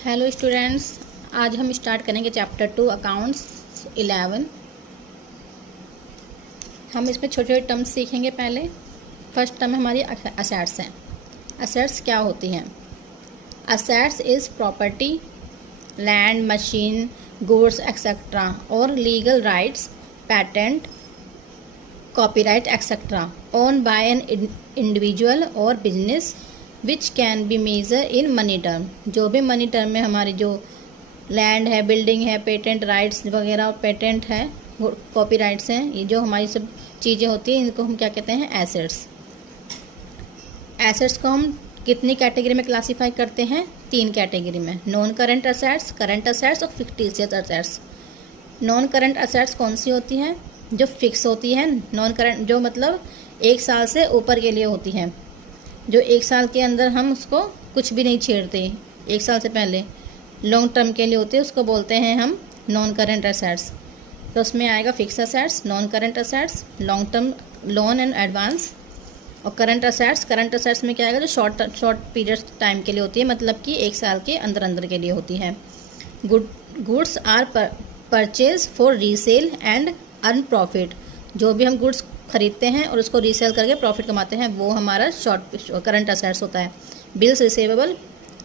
Hello students, आज हम start करेंगे चैप्टर 2 अकाउंट्स 11। हम इसमें छोटे छोटे टर्म्स सीखेंगे। पहले फर्स्ट टर्म हमारी असेट्स हैं। असेट्स क्या होती हैं? Assets is property, land, machine, goods etcetera और legal rights, patent, copyright etcetera own by an individual और business which can be measure in money term. जो भी मनी टर्म में हमारी जो लैंड है, बिल्डिंग है, पेटेंट राइट्स वगैरह, पेटेंट है, कॉपीराइट्स हैं, ये जो हमारी सब चीज़ें होती हैं इनको हम क्या कहते हैं? एसेट्स। एसेट्स को हम कितनी कैटेगरी में क्लासीफाई करते हैं? 3 कैटेगरी में, non current assets, current assets और fictitious assets. Non current assets कौन सी होती हैं? जो फिक्स होती हैं। नॉन करंट जो मतलब 1 साल से ऊपर के लिए होती हैं, जो 1 साल के अंदर हम उसको कुछ भी नहीं छेड़ते, 1 साल से पहले लॉन्ग टर्म के लिए होते हैं, उसको बोलते हैं हम नॉन करंट असेट्स। तो उसमें आएगा fix assets, non current assets, long term loan and advance और करंट असेट्स। करंट असेट्स में क्या आएगा? जो शॉर्ट पीरियड टाइम के लिए होती है, मतलब कि 1 साल के अंदर के लिए होती है। Goods are purchase for resale and earn profit. जो भी हम गुड्स खरीदते हैं और उसको रीसेल करके प्रॉफिट कमाते हैं, वो हमारा शॉर्ट करंट असेट्स होता है। बिल्स रिसीवेबल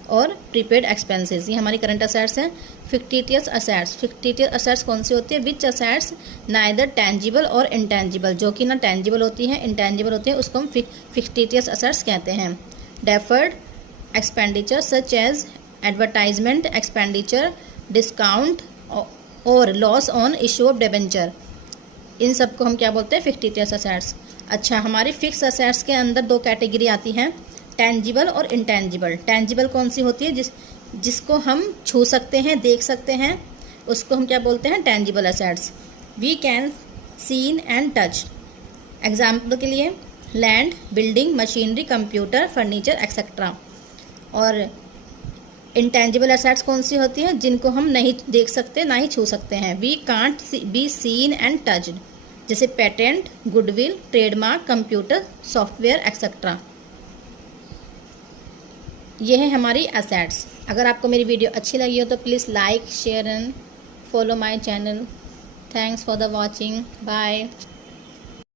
और प्रीपेड एक्सपेंसेस, ये हमारी करंट असेट्स हैं। फिक्टिशियस असेट्स, फिक्टिशियस असेट्स कौन सी होती है? विच असेट्स नाइदर टेंजिबल और इंटेंजिबल, जो कि ना टेंजिबल होती हैं, इंटेंजिबल होती है, उसको हम फिक्टिशियस असेट्स कहते हैं। Deferred expenditure such as advertisement expenditure, discount और loss on issue of debenture, इन सब को हम क्या बोलते हैं? Fictitious assets. अच्छा, हमारी फिक्स असेट्स के अंदर 2 कैटेगरी आती हैं, टेंजिबल और इंटेंजिबल। टेंजिबल कौन सी होती है? जिसको हम छू सकते हैं, देख सकते हैं, उसको हम क्या बोलते हैं? Tangible assets. We can seen and touch. Example के लिए land, building, machinery, computer, furniture etcetera. और इंटेंजिबल असेट्स कौन सी होती हैं? जिनको हम नहीं देख सकते, ना ही छू सकते हैं। We can't be seen and touched, जैसे patent, goodwill, trademark, computer, software etcetera. ये है हमारी असेट्स। अगर आपको मेरी वीडियो अच्छी लगी हो तो please like, share and follow my channel. Thanks for the watching. Bye.